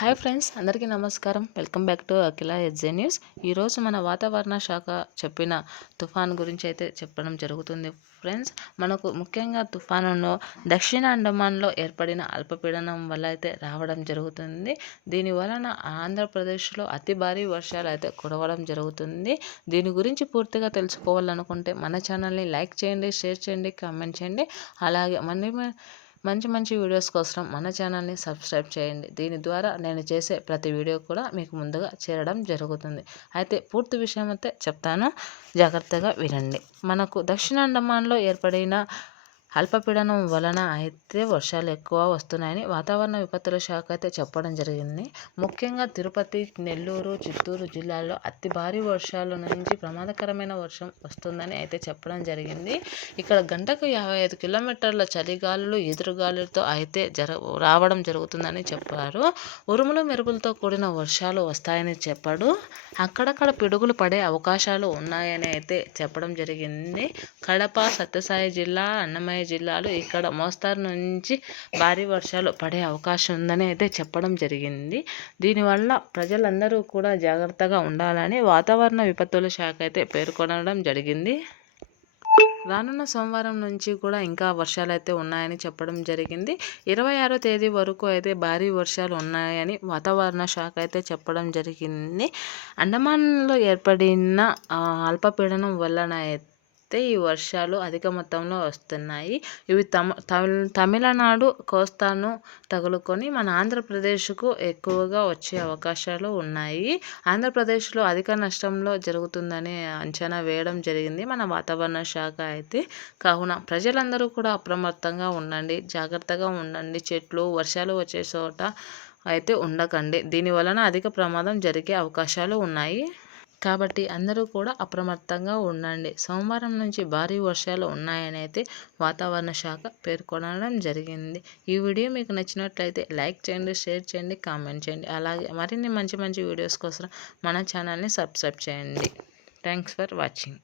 Hi friends, అందరికీ నమస్కారం. Welcome back to Akhila SJ news. ఈరోజు మన వాతావరణ శాఖ చెప్పిన తుఫాన్ గురించి అయితే చెప్పడం జరుగుతుంది ఫ్రెండ్స్. మనకు ముఖ్యంగా తుఫానును దక్షిణ అండమాన్లో ఏర్పడిన అల్పపీడనం వల్ల అయితే రావడం జరుగుతుంది. దీని వలన ఆంధ్రప్రదేశ్లో అతి భారీ వర్షాలు అయితే కురవడం జరుగుతుంది. దీని గురించి పూర్తిగా తెలుసుకోవాలనుకుంటే మన ఛానల్ని లైక్ చేయండి, షేర్ చేయండి, కామెంట్ చేయండి. అలాగే మంచి వీడియోస్ కోసం మన ఛానల్ని సబ్స్క్రైబ్ చేయండి. దీని ద్వారా నేను చేసే ప్రతి వీడియో కూడా మీకు ముందుగా చేరడం జరుగుతుంది. అయితే పూర్తి విషయం అయితే చెప్తాను, జాగ్రత్తగా వినండి. మనకు దక్షిణ అండమాన్లో ఏర్పడిన అల్పపీడనం వలన అయితే వర్షాలు ఎక్కువ వస్తున్నాయని వాతావరణ విపత్తుల శాఖ అయితే చెప్పడం జరిగింది. ముఖ్యంగా తిరుపతి, నెల్లూరు, చిత్తూరు జిల్లాల్లో అతి భారీ వర్షాల నుంచి ప్రమాదకరమైన వర్షం వస్తుందని అయితే చెప్పడం జరిగింది. ఇక్కడ గంటకు 55 కిలోమీటర్ల చలిగాలులు, ఎదురుగాలులతో అయితే రావడం జరుగుతుందని చెప్పారు. ఉరుములు మెరుపులతో కూడిన వర్షాలు వస్తాయని చెప్పాడు. అక్కడక్కడ పిడుగులు పడే అవకాశాలు ఉన్నాయని అయితే చెప్పడం జరిగింది. కడప, సత్యసాయి జిల్లా, అన్నమయ్య జిల్లాలు ఇక్కడ మోస్తారు నుంచి భారీ వర్షాలు పడే అవకాశం ఉందని అయితే చెప్పడం జరిగింది. దీనివల్ల ప్రజలందరూ కూడా జాగ్రత్తగా ఉండాలని వాతావరణ విపత్తుల శాఖ అయితే పేర్కొనడం జరిగింది. రానున్న సోమవారం నుంచి కూడా ఇంకా వర్షాలు అయితే ఉన్నాయని చెప్పడం జరిగింది. 26వ తేదీ వరకు అయితే భారీ వర్షాలు ఉన్నాయని వాతావరణ శాఖ అయితే చెప్పడం జరిగింది. అండమాన్లో ఏర్పడిన అల్పపీడనం వలన అయితే ఈ వర్షాలు అధిక మొత్తంలో వస్తున్నాయి. ఇవి తమిళనాడు కోస్తాను తగులుకొని మన ఆంధ్రప్రదేశ్కు ఎక్కువగా వచ్చే అవకాశాలు ఉన్నాయి. ఆంధ్రప్రదేశ్లో అధిక నష్టంలో జరుగుతుందని అంచనా వేయడం జరిగింది మన వాతావరణ శాఖ అయితే. కావున ప్రజలందరూ కూడా అప్రమత్తంగా ఉండండి, జాగ్రత్తగా ఉండండి. చెట్లు, వర్షాలు వచ్చే చోట అయితే ఉండకండి. దీని వలన అధిక ప్రమాదం జరిగే అవకాశాలు ఉన్నాయి. కాబట్టి అందరూ కూడా అప్రమత్తంగా ఉండండి. సోమవారం నుంచి భారీ వర్షాలు ఉన్నాయని అయితే వాతావరణ శాఖ పేర్కొనడం జరిగింది. ఈ వీడియో మీకు నచ్చినట్లయితే లైక్ చేయండి, షేర్ చేయండి, కామెంట్ చేయండి. అలాగే మరిన్ని మంచి వీడియోస్ కోసం మన ఛానల్ని సబ్స్క్రైబ్ చేయండి. Thanks for watching.